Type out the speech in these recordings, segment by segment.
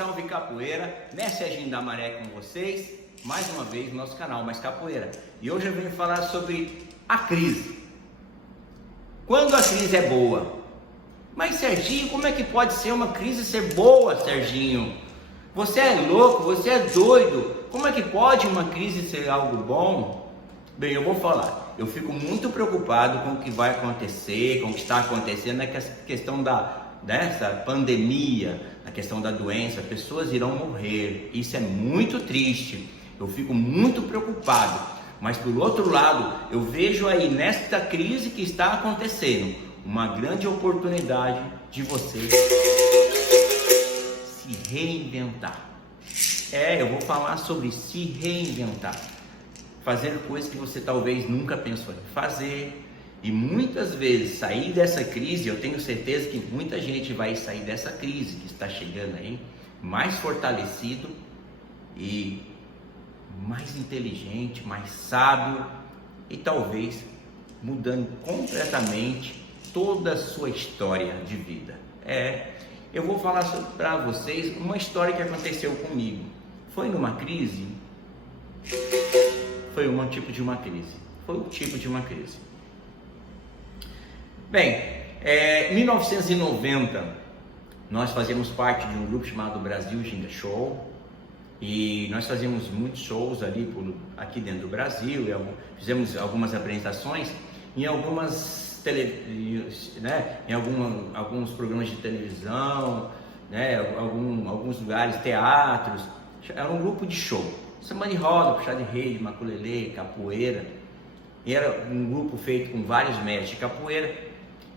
salve capoeira, né, Serginho da Maré com vocês, mais uma vez no nosso canal Mais Capoeira. E hoje eu venho falar sobre a crise. Quando a crise é boa. Mas Serginho, como é que pode ser uma crise ser boa, Serginho? Você é louco, você é doido. Como é que pode uma crise ser algo bom? Bem, eu vou falar. Eu fico muito preocupado com o que vai acontecer, com o que está acontecendo na questão dessa pandemia, na questão da doença. Pessoas irão morrer. Isso é muito triste. Eu fico muito preocupado. Mas por outro lado, eu vejo aí nesta crise que está acontecendo uma grande oportunidade de você se reinventar. Eu vou falar sobre se reinventar. Fazer coisas que você talvez nunca pensou em fazer. E muitas vezes sair dessa crise, eu tenho certeza que muita gente vai sair dessa crise que está chegando aí mais fortalecido e mais inteligente, mais sábio e talvez mudando completamente toda a sua história de vida. Eu vou falar para vocês uma história que aconteceu comigo. Foi numa crise? Foi um tipo de uma crise. Bem, em 1990, nós fazíamos parte de um grupo chamado Brasil Ginga Show. E nós fazíamos muitos shows ali aqui dentro do Brasil, fizemos algumas apresentações em alguns programas de televisão, alguns lugares, teatros. Era um grupo de show, samba de roda, puxar de rede, maculelê, capoeira. E era um grupo feito com vários mestres de capoeira,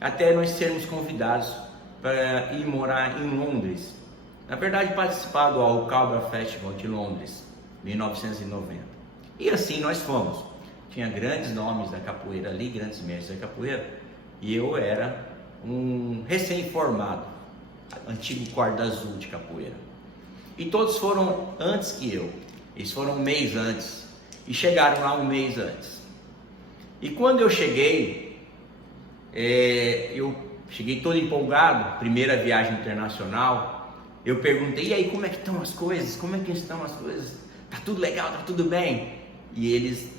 até nós sermos convidados para ir morar em Londres. Na verdade, participar do Alcabra Festival de Londres, 1990. E assim nós fomos. Tinha grandes nomes da capoeira ali, grandes mestres da capoeira. E eu era um recém-formado, antigo corda azul de capoeira. E todos foram antes que eu. Eles foram um mês antes. E chegaram lá um mês antes. E quando eu cheguei, eu cheguei todo empolgado, primeira viagem internacional. Eu perguntei, e aí, como é que estão as coisas? Tá tudo legal, tá tudo bem? E eles,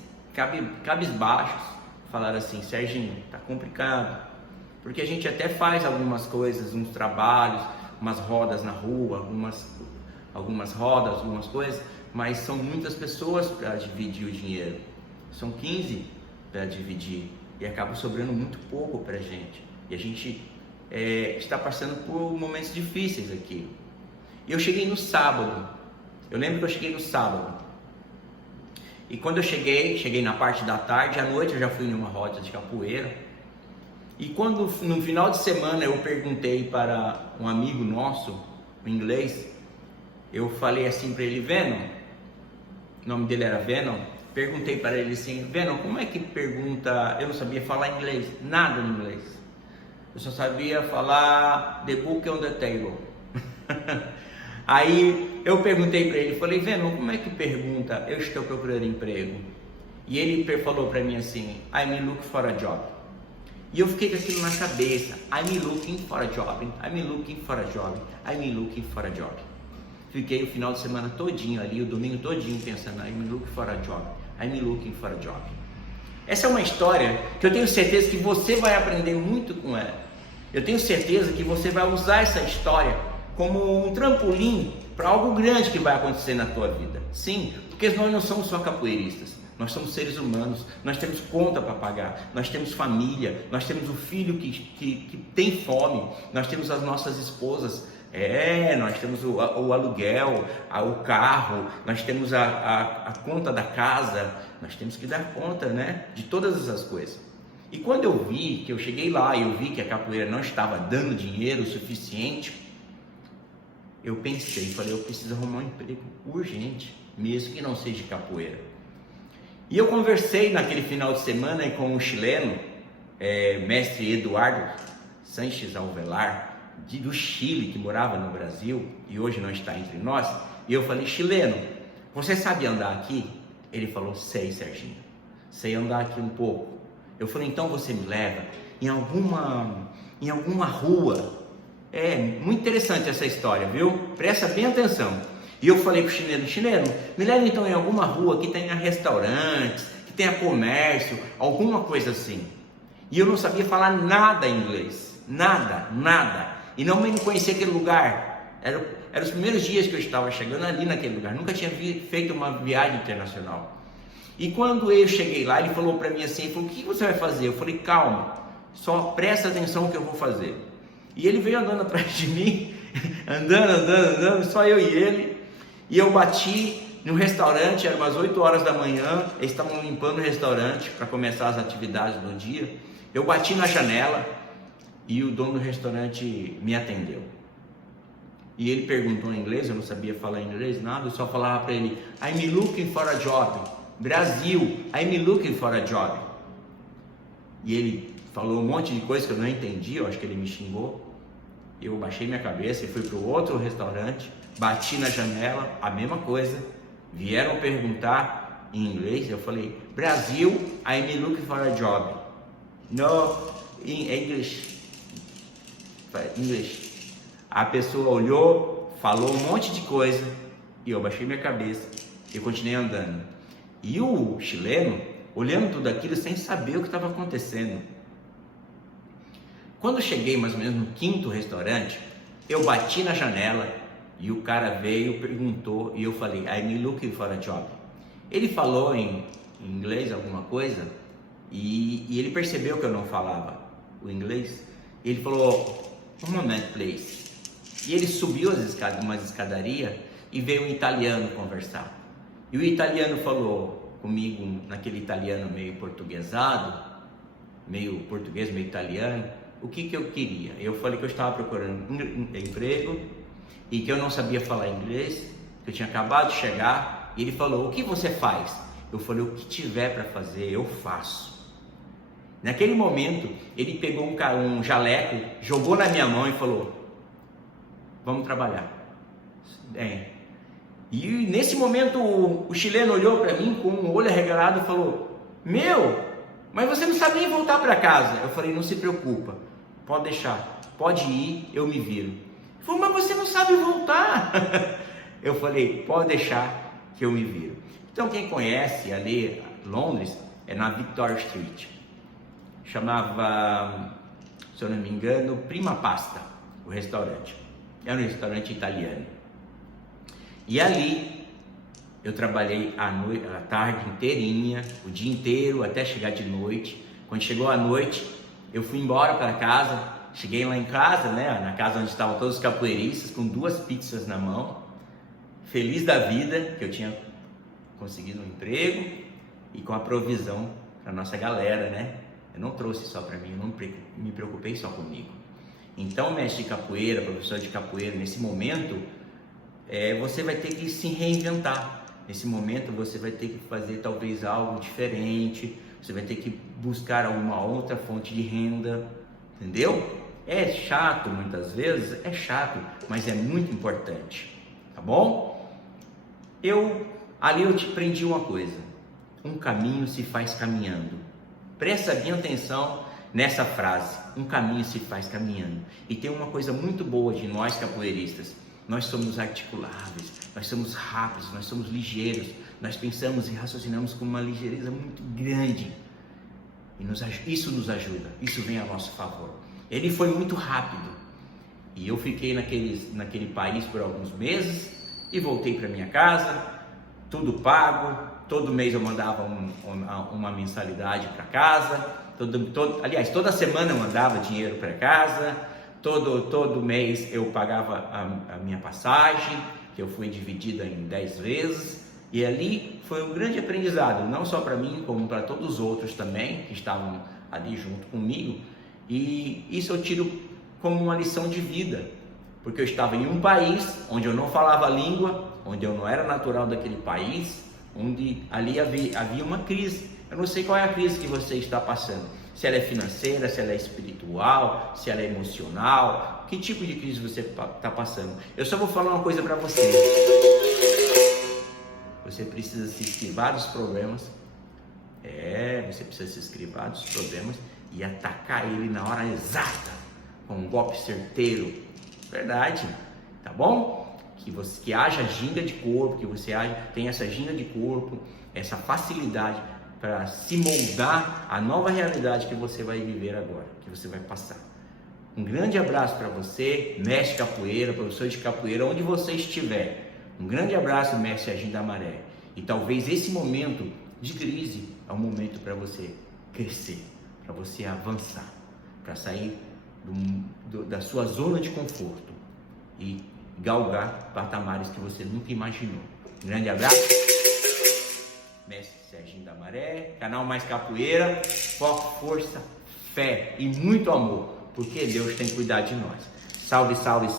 cabisbaixos, falaram assim, Serginho, tá complicado. Porque a gente até faz algumas coisas, uns trabalhos, umas rodas na rua, algumas rodas, algumas coisas, mas são muitas pessoas para dividir o dinheiro. São 15 para dividir e acaba sobrando muito pouco pra gente. E a gente está passando por momentos difíceis aqui. E eu cheguei no sábado. Eu lembro que eu cheguei no sábado. E quando eu cheguei na parte da tarde, à noite eu já fui numa roda de capoeira. E quando no final de semana eu perguntei para um amigo nosso, um inglês, eu falei assim para ele, Venom, o nome dele era Venom, perguntei para ele assim, Venom, como é que pergunta? Eu não sabia falar inglês, nada em inglês. Eu só sabia falar the book on the table. Aí eu perguntei para ele, falei, Venom, como é que pergunta, eu estou procurando emprego? E ele falou para mim assim, I'm looking for a job. E eu fiquei com aquilo na cabeça, I'm looking for a job, I'm looking for a job, I'm looking for a job. Fiquei o final de semana todinho ali, o domingo todinho pensando, I'm looking for a job, I'm looking for a job. Essa é uma história que eu tenho certeza que você vai aprender muito com ela. Eu tenho certeza que você vai usar essa história como um trampolim para algo grande que vai acontecer na tua vida. Sim, porque nós não somos só capoeiristas, nós somos seres humanos, nós temos conta para pagar, nós temos família, nós temos o filho que tem fome, nós temos as nossas esposas, nós temos o aluguel, o carro, nós temos a conta da casa, nós temos que dar conta, de todas essas coisas. E quando eu vi, que eu cheguei lá e eu vi que a capoeira não estava dando dinheiro o suficiente, eu pensei, falei, eu preciso arrumar um emprego urgente, mesmo que não seja de capoeira. E eu conversei naquele final de semana com um chileno, mestre Eduardo Sanches Alvelar, do Chile, que morava no Brasil e hoje não está entre nós. E eu falei, chileno, você sabe andar aqui? Ele falou, sei, Serginho, sei andar aqui um pouco. Eu falei, então você me leva em alguma rua É muito interessante essa história, viu? Presta bem atenção. E eu falei pro chileno, me leva então em alguma rua que tenha restaurantes, que tenha comércio, alguma coisa assim. E eu não sabia falar nada em inglês, nada. E não me conhecia aquele lugar. Era os primeiros dias que eu estava chegando ali naquele lugar. Nunca tinha feito uma viagem internacional. E quando eu cheguei lá, ele falou para mim assim, o que você vai fazer? Eu falei, calma, só presta atenção no que eu vou fazer. E ele veio andando atrás de mim, andando, só eu e ele. E eu bati no restaurante, eram umas 8 horas da manhã, eles estavam limpando o restaurante para começar as atividades do dia. Eu bati na janela e o dono do restaurante me atendeu. E ele perguntou em inglês, eu não sabia falar inglês, nada, eu só falava para ele, I'm looking for a job. Brasil, I'm looking for a job. E ele falou um monte de coisa que eu não entendi, eu acho que ele me xingou. Eu baixei minha cabeça e fui para o outro restaurante, bati na janela, a mesma coisa. Vieram perguntar em inglês, eu falei, Brasil, I'm looking for a job. No, in English. A pessoa olhou, falou um monte de coisa e eu baixei minha cabeça e continuei andando. E o chileno, olhando tudo aquilo sem saber o que estava acontecendo. Quando eu cheguei mais ou menos no 5º restaurante, eu bati na janela e o cara veio, perguntou e eu falei, I'm looking for a job. Ele falou em inglês alguma coisa e ele percebeu que eu não falava o inglês. Ele falou, one moment please. E ele subiu umas escadarias e veio um italiano conversar. E o italiano falou comigo, naquele italiano meio portuguesado, meio português, meio italiano, o que eu queria. Eu falei que eu estava procurando emprego e que eu não sabia falar inglês, que eu tinha acabado de chegar. E ele falou, o que você faz? Eu falei, o que tiver para fazer, eu faço. Naquele momento, ele pegou um jaleco, jogou na minha mão e falou, vamos trabalhar. E nesse momento o chileno olhou para mim com um olho arregalado e falou, mas você não sabe nem voltar para casa. Eu falei, não se preocupa, pode deixar, pode ir, eu me viro. Ele falou, mas você não sabe voltar. Eu falei, pode deixar que eu me viro. Então quem conhece ali Londres, é na Victoria Street. Chamava, se eu não me engano, Prima Pasta, o restaurante. Era um restaurante italiano. E ali eu trabalhei a tarde inteirinha, o dia inteiro, até chegar de noite. Quando chegou a noite, eu fui embora para casa. Cheguei lá em casa, né, na casa onde estavam todos os capoeiristas, com 2 pizzas na mão. Feliz da vida, que eu tinha conseguido um emprego e com a provisão para nossa galera, né? Eu não trouxe só para mim, eu não me preocupei só comigo. Então, mestre de capoeira, professor de capoeira, nesse momento, você vai ter que se reinventar. Nesse momento, você vai ter que fazer talvez algo diferente, você vai ter que buscar alguma outra fonte de renda, entendeu? É chato muitas vezes, mas é muito importante, tá bom? Ali eu te aprendi uma coisa, um caminho se faz caminhando. Presta bem atenção nessa frase, um caminho se faz caminhando. E tem uma coisa muito boa de nós capoeiristas, nós somos articuláveis, nós somos rápidos, nós somos ligeiros, nós pensamos e raciocinamos com uma ligeireza muito grande. E isso nos ajuda, isso vem a nosso favor. Ele foi muito rápido e eu fiquei naquele país por alguns meses e voltei para minha casa, tudo pago, todo mês eu mandava uma mensalidade para casa, aliás, toda semana eu mandava dinheiro para casa, todo mês eu pagava a minha passagem, que eu fui dividida em 10 vezes, e ali foi um grande aprendizado, não só para mim, como para todos os outros também, que estavam ali junto comigo, e isso eu tiro como uma lição de vida, porque eu estava em um país onde eu não falava a língua, onde eu não era natural daquele país, onde ali havia uma crise. Eu não sei qual é a crise que você está passando, se ela é financeira, se ela é espiritual, se ela é emocional, que tipo de crise você está passando. Eu só vou falar uma coisa para você. Você precisa se esquivar dos problemas, você precisa se esquivar dos problemas e atacar ele na hora exata, com um golpe certeiro, Verdade, tá bom? Que haja ginga de corpo, que você tenha essa ginga de corpo, essa facilidade para se moldar à nova realidade que você vai viver agora, que você vai passar. Um grande abraço para você, mestre capoeira, professor de capoeira, onde você estiver. Um grande abraço, mestre Agim da Maré. E talvez esse momento de crise é um momento para você crescer, para você avançar, para sair da sua zona de conforto e galgar patamares que você nunca imaginou. Um grande abraço, mestre Serginho da Maré, canal Mais Capoeira, foco, força, fé e muito amor, porque Deus tem cuidado de nós. Salve, salve!